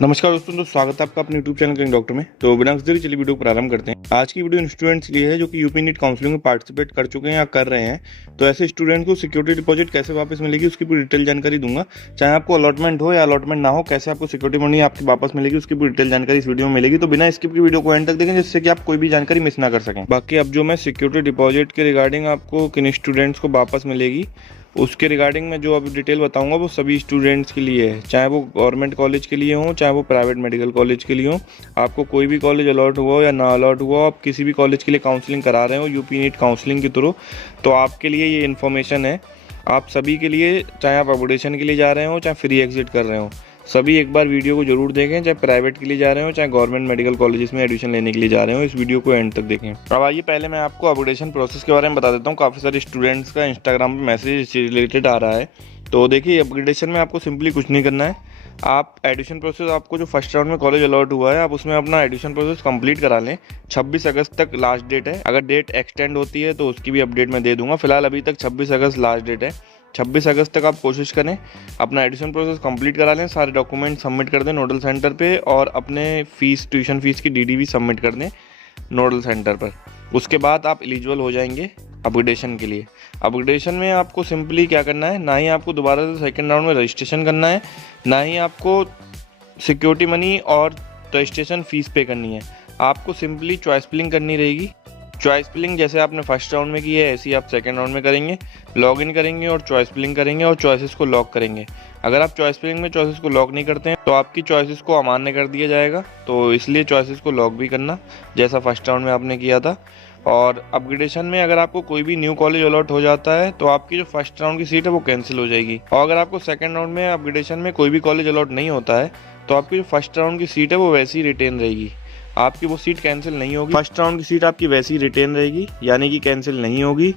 नमस्कार दोस्तों, स्वागत है आपका अपने यूट्यूब चैनल किंग डॉक्टर में। तो बिना देरी चलिए वीडियो को प्रारंभ करते हैं। आज की वीडियो इन स्टूडेंट्स के लिए है जो कि यूपी नीट काउंसलिंग में पार्टिसिपेट कर चुके हैं या कर रहे हैं। तो ऐसे स्टूडेंट को सिक्योरिटी डिपॉजिट कैसे वापस मिलेगी उसकी पूरी डिटेल जानकारी दूंगा। चाहे आपको अलॉटमेंट हो या अलॉटमेंट ना हो, कैसे आपको सिक्योरिटी मनी आपकी वापस मिलेगी उसकी पूरी डिटेल जानकारी इस वीडियो में मिलेगी। तो बिना स्किप की वीडियो को एंड तक देखें जिससे कि आप कोई भी जानकारी मिस ना कर सकें। बाकी अब जो मैं सिक्योरिटी डिपॉजिट के रिगार्डिंग आपको किन स्टूडेंट्स को वापस मिलेगी उसके रिगार्डिंग में जो अभी डिटेल बताऊंगा वो सभी स्टूडेंट्स के लिए है, चाहे वो गवर्नमेंट कॉलेज के लिए हो चाहे वो प्राइवेट मेडिकल कॉलेज के लिए हो। आपको कोई भी कॉलेज अलॉट हुआ हो या ना अलॉट हुआ हो, आप किसी भी कॉलेज के लिए काउंसलिंग करा रहे हो यूपी नीट काउंसलिंग के थ्रू, तो आपके लिए ये इन्फॉर्मेशन है। आप सभी के लिए, चाहे आप अपग्रेडेशन के लिए जा रहे हो चाहे फ्री एग्जिट कर रहे हो, सभी एक बार वीडियो को जरूर देखें। चाहे प्राइवेट के लिए जा रहे हो चाहे गवर्नमेंट मेडिकल कॉलेजेस में एडमिशन लेने के लिए जा रहे हो, इस वीडियो को एंड तक देखें। अब आइए पहले मैं आपको अपग्रेडेशन प्रोसेस के बारे में बता देता हूँ। काफ़ी सारे स्टूडेंट्स का इंस्टाग्राम पे मैसेज रिलेटेड आ रहा है। तो देखिए, अपग्रेडेशन में आपको सिंपली कुछ नहीं करना है। आप एडमिशन प्रोसेस, आपको जो फर्स्ट राउंड में कॉलेज अलॉट हुआ है आप उसमें अपना एडमिशन प्रोसेस कंप्लीट करा लें। 26 अगस्त तक लास्ट डेट है। अगर डेट एक्सटेंड होती है तो उसकी भी अपडेट मैं दे दूंगा। फिलहाल अभी तक 26 अगस्त लास्ट डेट है। 26 अगस्त तक आप कोशिश करें अपना एडमिशन प्रोसेस कंप्लीट करा लें, सारे डॉक्यूमेंट सबमिट कर दें नोडल सेंटर पे, और अपने ट्यूशन फीस की डीडी भी सबमिट कर दें नोडल सेंटर पर। उसके बाद आप एलिजिबल हो जाएंगे अपग्रेडेशन के लिए। अपग्रेडेशन में आपको सिंपली क्या करना है, ना ही आपको दोबारा से सेकेंड राउंड में रजिस्ट्रेशन करना है, ना ही आपको सिक्योरिटी मनी और रजिस्ट्रेशन फीस पे करनी है। आपको सिंपली चॉइस फिलिंग करनी रहेगी। चॉइस फिलिंग जैसे आपने फर्स्ट राउंड में की है ऐसे ही आप सेकेंड राउंड में करेंगे। लॉग इन करेंगे और चॉइस फिलिंग करेंगे और चॉइसेस को लॉक करेंगे। अगर आप चॉइस फिलिंग में चॉइसेस को लॉक नहीं करते हैं तो आपकी चॉइसेस को अमान्य कर दिया जाएगा। तो इसलिए चॉइसेस को लॉक भी करना जैसा फर्स्ट राउंड में आपने किया था। और अपग्रेडेशन में अगर आपको कोई भी न्यू कॉलेज अलॉट हो जाता है तो आपकी जो फर्स्ट राउंड की सीट है वो कैंसिल हो जाएगी। और अगर आपको सेकेंड राउंड में अपग्रेडेशन में कोई भी कॉलेज अलॉट नहीं होता है तो आपकी जो फर्स्ट राउंड की सीट है वो वैसी ही रिटेन रहेगी। आपकी वो सीट कैंसिल नहीं होगी। फर्स्ट राउंड की सीट आपकी वैसी ही रिटेन रहेगी, यानी कि कैंसिल नहीं होगी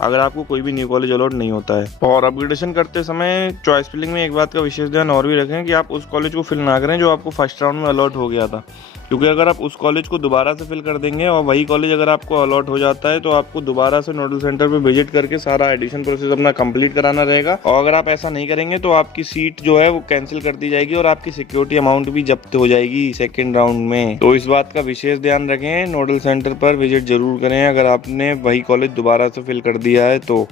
अगर आपको कोई भी न्यू कॉलेज अलॉट नहीं होता है। और अपग्रेडेशन करते समय चॉइस फिलिंग में एक बात का विशेष ध्यान और भी रखें कि आप उस कॉलेज को फिल ना करें जो आपको फर्स्ट राउंड में अलॉट हो गया था, क्योंकि अगर आप उस कॉलेज को दोबारा से फिल कर देंगे और वही कॉलेज अगर आपको अलॉट हो जाता है तो आपको दोबारा से नोडल सेंटर पर विजिट करके सारा एडमिशन प्रोसेस अपना कंप्लीट कराना रहेगा। और अगर आप ऐसा नहीं करेंगे तो आपकी सीट जो है वो कैंसिल कर दी जाएगी और आपकी सिक्योरिटी अमाउंट भी जब्त हो जाएगी सेकेंड राउंड में। तो इस बात का विशेष ध्यान रखें, नोडल सेंटर पर विजिट जरूर करें। अगर आपने वही कॉलेज दोबारा से फिल कर दिया है तो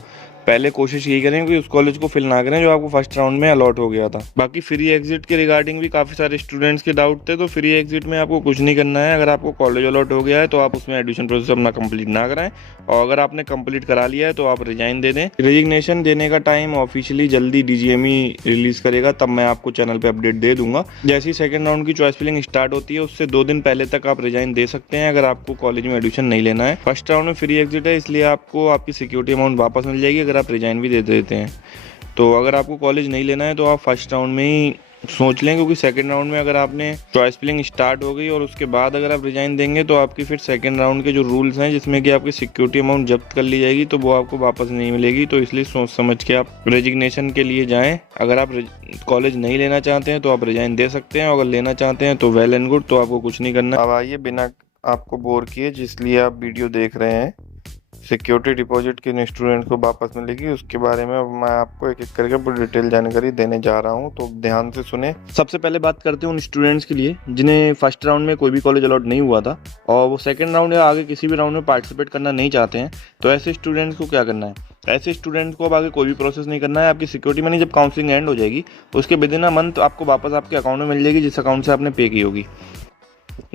पहले कोशिश यही करें कि उस कॉलेज को फिल ना करें जो आपको फर्स्ट राउंड में अलॉट हो गया था। बाकी फ्री एग्जिट के रिगार्डिंग भी काफ़ी सारे स्टूडेंट्स के डाउट थे। तो फ्री एग्जिट में आपको कुछ नहीं करना है। अगर आपको कॉलेज अलॉट हो गया है तो आप उसमें एडमिशन प्रोसेस अपना कंप्लीट ना कराएं, और अगर आपने कंप्लीट करा लिया है तो आप रिजाइन दे दें। रेजिग्नेशन देने का टाइम ऑफिशियली जल्दी डीजीएमई रिलीज करेगा, तब मैं आपको चैनल पर अपडेट दे दूंगा। जैसे ही सेकेंड राउंड की चॉइस फिलिंग स्टार्ट होती है उससे 2 दिन पहले तक आप रिजाइन दे सकते हैं अगर आपको कॉलेज में एडमिशन नहीं लेना है। फर्स्ट राउंड में फ्री एग्जिट है, इसलिए आपको आपकी सिक्योरिटी अमाउंट वापस मिल जाएगी अगर आप रिजाइन भी देते हैं। तो अगर आपको कॉलेज नहीं लेना है तो आप फर्स्ट राउंड में ही सोच लें, क्योंकि सेकंड राउंड में अगर आपने चॉइस फिलिंग स्टार्ट हो गई और उसके बाद अगर आप रिजाइन देंगे तो आपकी फिर सेकंड राउंड के जो रूल्स हैं जिसमें कि आपकी सिक्योरिटी अमाउंट जब्त कर ली जाएगी तो वो आपको वापस नहीं मिलेगी। तो इसलिए सोच समझ के आप रेजिग्नेशन के लिए जाएं। अगर आप कॉलेज नहीं लेना चाहते हैं तो आप रिजाइन दे सकते हैं, अगर लेना चाहते हैं तो वेल एंड गुड, तो आपको कुछ नहीं करना। अब आइए, बिना आपको बोर किए जिसलिए आप वीडियो देख रहे हैं, सिक्योरिटी डिपॉजिट किन स्टूडेंट को वापस मिलेगी उसके बारे में मैं आपको एक एक करके पूरी डिटेल जानकारी देने जा रहा हूं, तो ध्यान से सुने। सबसे पहले बात करते हैं उन स्टूडेंट्स के लिए जिन्हें फर्स्ट राउंड में कोई भी कॉलेज अलॉट नहीं हुआ था और वो सेकंड राउंड या आगे किसी भी राउंड में पार्टिसिपेट करना नहीं चाहते हैं। तो ऐसे स्टूडेंट्स को क्या करना है, ऐसे स्टूडेंट्स को अब आगे कोई भी प्रोसेस नहीं करना है। आपकी सिक्योरिटी मनी जब काउंसलिंग एंड हो जाएगी उसके विदिन अ मंथ आपको वापस आपके अकाउंट में मिल जाएगी जिस अकाउंट से आपने पे की होगी।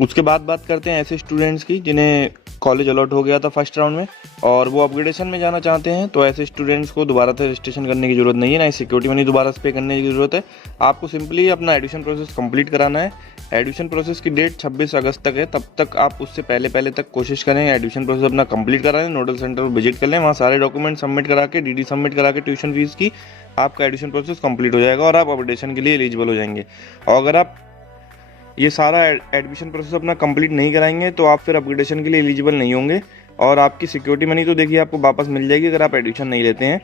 उसके बाद बात करते हैं ऐसे स्टूडेंट्स की जिन्हें कॉलेज अलॉट हो गया था फर्स्ट राउंड में और वो अपग्रेडेशन में जाना चाहते हैं। तो ऐसे स्टूडेंट्स को दोबारा से रजिस्ट्रेशन करने की जरूरत नहीं है, ना ही सिक्योरिटी मनी दोबारा से पे करने की जरूरत है। आपको सिंपली अपना एडमिशन प्रोसेस कंप्लीट कराना है। एडमिशन प्रोसेस की डेट 26 अगस्त तक है, तब तक आप उससे पहले तक कोशिश करें एडमिशन प्रोसेस अपना कंप्लीट करा लें। नोडल सेंटर पर विजिट कर लें, वहाँ सारे डॉक्यूमेंट सबमिट करा के डीडी सबमिट करा के ट्यूशन फीस की आपका एडमिशन प्रोसेस कंप्लीट हो जाएगा और आप अपग्रेडेशन के लिए एलिजिबल हो जाएंगे। और अगर आप ये सारा एडमिशन प्रोसेस अपना कंप्लीट नहीं कराएंगे तो आप फिर अपग्रेडेशन के लिए एलिजिबल नहीं होंगे और आपकी सिक्योरिटी मनी तो देखिए आपको वापस मिल जाएगी अगर आप एडमिशन नहीं लेते हैं।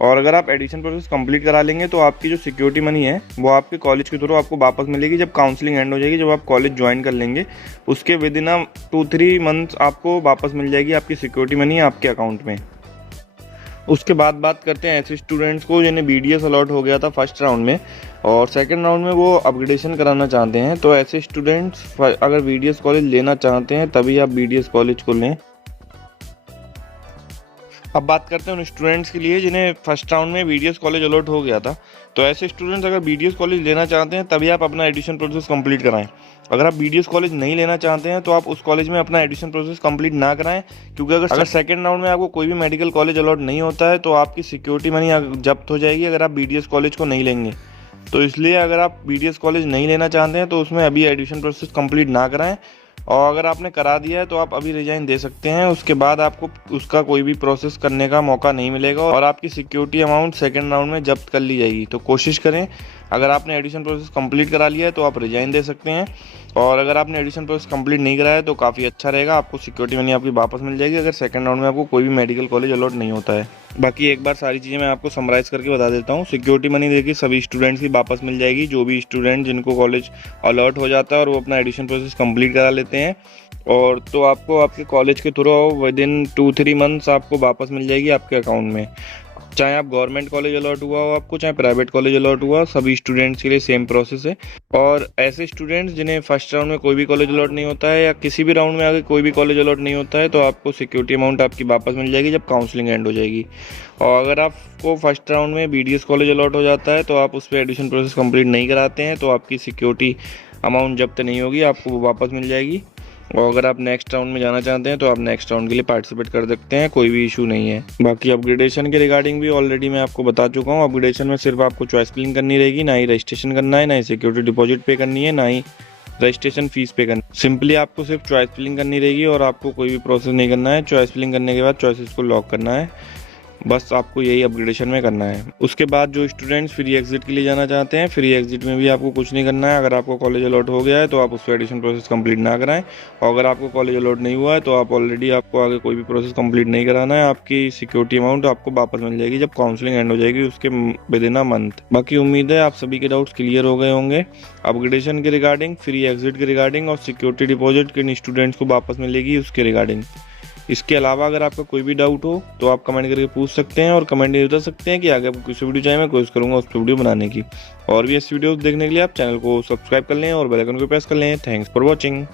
और अगर आप एडमिशन प्रोसेस कंप्लीट करा लेंगे तो आपकी जो सिक्योरिटी मनी है वो आपके कॉलेज के थ्रू आपको वापस मिलेगी जब काउंसलिंग एंड हो जाएगी, जब आप कॉलेज ज्वाइन कर लेंगे उसके विदिन 2-3 मंथ्स आपको वापस मिल जाएगी आपकी सिक्योरिटी मनी आपके अकाउंट में। उसके बाद बात करते हैं ऐसे स्टूडेंट्स को जिन्हें BDS अलॉट हो गया था फर्स्ट राउंड में और सेकंड राउंड में वो अपग्रेडेशन कराना चाहते हैं। तो ऐसे स्टूडेंट्स अगर BDS कॉलेज लेना चाहते हैं तभी आप BDS कॉलेज को लें। अब बात करते हैं उन स्टूडेंट्स के लिए जिन्हें फर्स्ट राउंड में BDS कॉलेज अलॉट हो गया था। तो ऐसे स्टूडेंट्स अगर BDS कॉलेज लेना चाहते हैं तभी आप अपना एडमिशन प्रोसेस कंप्लीट कराएं। अगर आप BDS कॉलेज नहीं लेना चाहते हैं तो आप उस कॉलेज में अपना एडमिशन प्रोसेस कंप्लीट ना कराएं, क्योंकि अगर सेकंड राउंड में आपको कोई भी मेडिकल कॉलेज अलॉट नहीं होता है तो आपकी सिक्योरिटी मनी जब्त हो जाएगी अगर आप BDS कॉलेज को नहीं लेंगे। तो इसलिए अगर आप BDS कॉलेज नहीं लेना चाहते हैं तो उसमें अभी एडमिशन प्रोसेस कंप्लीट ना कराएं, और अगर आपने करा दिया है तो आप अभी रिजाइन दे सकते हैं। उसके बाद आपको उसका कोई भी प्रोसेस करने का मौका नहीं मिलेगा और आपकी सिक्योरिटी अमाउंट सेकंड राउंड में जब्त कर ली जाएगी। तो कोशिश करें, अगर आपने एडिशन प्रोसेस कंप्लीट करा लिया है तो आप रिजाइन दे सकते हैं, और अगर आपने एडिशन प्रोसेस कंप्लीट नहीं कराया है तो काफ़ी अच्छा रहेगा, आपको सिक्योरिटी मनी आपकी वापस मिल जाएगी अगर सेकंड राउंड में आपको कोई भी मेडिकल कॉलेज अलॉट नहीं होता है। बाकी एक बार सारी चीज़ें मैं आपको समराइज़ करके बता देता हूँ। सिक्योरिटी मनी देखिए सभी स्टूडेंट्स की वापस मिल जाएगी, जो भी स्टूडेंट जिनको कॉलेज अलॉट हो जाता है और वो अपना एडिशन प्रोसेस कंप्लीट करा लेते हैं, और तो आपको आपके कॉलेज के थ्रू विद इन 2-3 मंथ्स आपको वापस मिल जाएगी आपके अकाउंट में। चाहे आप गवर्नमेंट कॉलेज अलॉट हुआ हो आपको, चाहे प्राइवेट कॉलेज अलॉट हुआ, सभी स्टूडेंट्स के लिए सेम प्रोसेस है। और ऐसे स्टूडेंट्स जिन्हें फर्स्ट राउंड में कोई भी कॉलेज अलॉट नहीं होता है या किसी भी राउंड में आगे कोई भी कॉलेज अलॉट नहीं होता है तो आपको सिक्योरिटी अमाउंट आपकी वापस मिल जाएगी जब काउंसलिंग एंड हो जाएगी। और अगर आपको फर्स्ट राउंड में BDS कॉलेज अलॉट हो जाता है तो आप उस पर एडमिशन प्रोसेस कंप्लीट नहीं कराते हैं तो आपकी सिक्योरिटी अमाउंट जब्त नहीं होगी, आपको वो वापस मिल जाएगी। और अगर आप नेक्स्ट राउंड में जाना चाहते हैं तो आप नेक्स्ट राउंड के लिए पार्टिसिपेट कर सकते हैं, कोई भी इशू नहीं है। बाकी अपग्रेडेशन के रिगार्डिंग भी ऑलरेडी मैं आपको बता चुका हूँ। अपग्रेडेशन में सिर्फ आपको चॉइस फिलिंग करनी रहेगी, ना ही रजिस्ट्रेशन करना है, ना ही सिक्योरिटी डिपॉजिट पे करनी है, ना ही रजिस्ट्रेशन फीस पे करनी। सिंपली आपको सिर्फ चॉइस फिलिंग करनी रहेगी और आपको कोई भी प्रोसेस नहीं करना है। चॉइस फिलिंग करने के बाद चॉइसेस को लॉक करना है, बस आपको यही अपग्रेडेशन में करना है। उसके बाद जो स्टूडेंट्स फ्री एग्जिट के लिए जाना चाहते हैं, फ्री एग्जिट में भी आपको कुछ नहीं करना है। अगर आपको कॉलेज अलॉट हो गया है तो आप उस पर एडिशन प्रोसेस कंप्लीट ना कराएं, और अगर आपको कॉलेज अलॉट नहीं हुआ है तो आप ऑलरेडी आपको आगे कोई भी प्रोसेस कंप्लीट नहीं कराना है। आपकी सिक्योरिटी अमाउंट आपको वापस मिल जाएगी जब काउंसलिंग एंड हो जाएगी उसके विद इन अ मंथ। बाकी उम्मीद है आप सभी के डाउट्स क्लियर हो गए होंगे अपग्रेडेशन के रिगार्डिंग, फ्री एग्जिट के रिगार्डिंग और सिक्योरिटी डिपॉजिट किन स्टूडेंट्स को वापस मिलेगी उसके रिगार्डिंग। इसके अलावा अगर आपका कोई भी डाउट हो तो आप कमेंट करके पूछ सकते हैं और कमेंट में बता सकते हैं कि आगे आपको किसी वीडियो चाहिए, मैं कोशिश करूंगा उस पर वीडियो बनाने की। और भी ऐसी वीडियोस देखने के लिए आप चैनल को सब्सक्राइब कर लें और बेल आइकन को प्रेस कर लें। Thanks for watching.